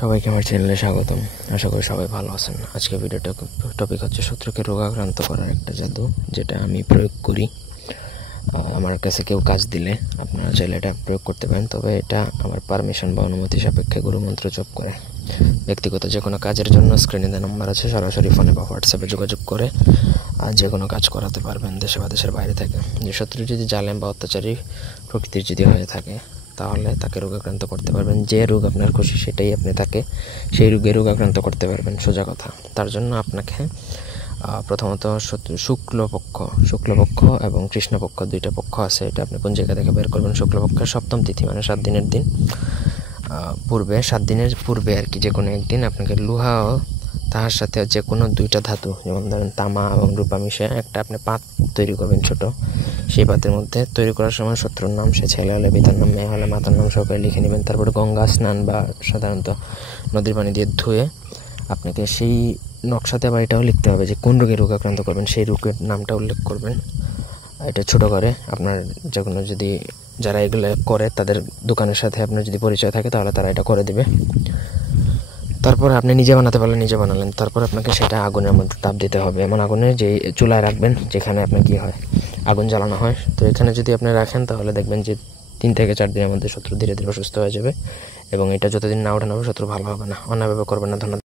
সবাইকে আমার চ্যানেলে স্বাগতম। আশা করি সবাই ভালো আছেন। আজকে ভিডিওটা টপিক হচ্ছে শত্রুকে রোগাক্রান্ত করার একটা জাদু, যেটা আমি প্রয়োগ করি। আমার কাছে কেউ কাজ দিলে আপনারা চাইলে এটা প্রয়োগ করতে পারেন, তবে এটা আমার পারমিশন বা অনুমতি সাপেক্ষে গুরুমন্ত্র জপ করে। ব্যক্তিগত যে কোনো কাজের জন্য স্ক্রিনে দেওয়া নাম্বার আছে, সরাসরি ফোনে বা হোয়াটসঅ্যাপে যোগাযোগ করে যে কোনো কাজ করাতে পারবেন, দেশে বা দেশের বাইরে থেকে। যে শত্রু যদি জালেম বা অত্যাচারী প্রকৃতির যদি হয়ে থাকে, তাহলে তাকে রোগাক্রান্ত করতে পারবেন। যে রোগ আপনার খুশি সেটাই আপনি তাকে সেই রোগে রোগাক্রান্ত করতে পারবেন, সোজা কথা। তার জন্য আপনাকে প্রথমত শুক্লপক্ষ এবং কৃষ্ণপক্ষ, দুইটা পক্ষ আছে, এটা আপনি কোন জায়গা থেকে বের করবেন। শুক্লপক্ষের সপ্তম তিথি মানে 7 দিনের দিন পূর্বে, 7 দিনের পূর্বে আর কি, যে কোনো একদিন আপনাকে লোহা ও তাহার সাথে যে কোনো দুইটা ধাতু, যেমন ধরেন তামা এবং রূপা মিশে একটা আপনি পাত তৈরি করবেন ছোট। সেই পাতের মধ্যে তৈরি করার সময় শত্রুর নাম, সে ছেলে হলে পিতার নাম, মেয়ে হলে মাতার নাম সহকারে লিখে নেবেন। তারপরে গঙ্গা স্নান বা সাধারণত নদীর পানি দিয়ে ধুয়ে আপনাকে সেই নকশাতে আবার এটাও লিখতে হবে যে কোন রোগে রোগাক্রান্ত করবেন, সেই রোগের নামটা উল্লেখ করবেন। এটা ছোট করে আপনার যে কোনো, যদি যারা এগুলো করে তাদের দোকানের সাথে আপনার যদি পরিচয় থাকে তাহলে তারা এটা করে দেবে। তারপর আপনি নিজে বানাতে পারলে নিজে বানালেন। তারপর আপনাকে সেটা আগুনের মধ্যে তাপ দিতে হবে, এমন আগুনে যে চুলায় রাখবেন যেখানে আপনার কি হয়, আগুন জ্বালানো হয়। তো এখানে যদি আপনি রাখেন তাহলে দেখবেন যে 3 থেকে 4 দিনের মধ্যে শত্রু ধীরে ধীরে অসুস্থ হয়ে যাবে, এবং এটা যতদিন না ওঠানো হবে শত্রু ভালো হবে না। অন্যায়ভাবে করবেন না। ধন্যবাদ।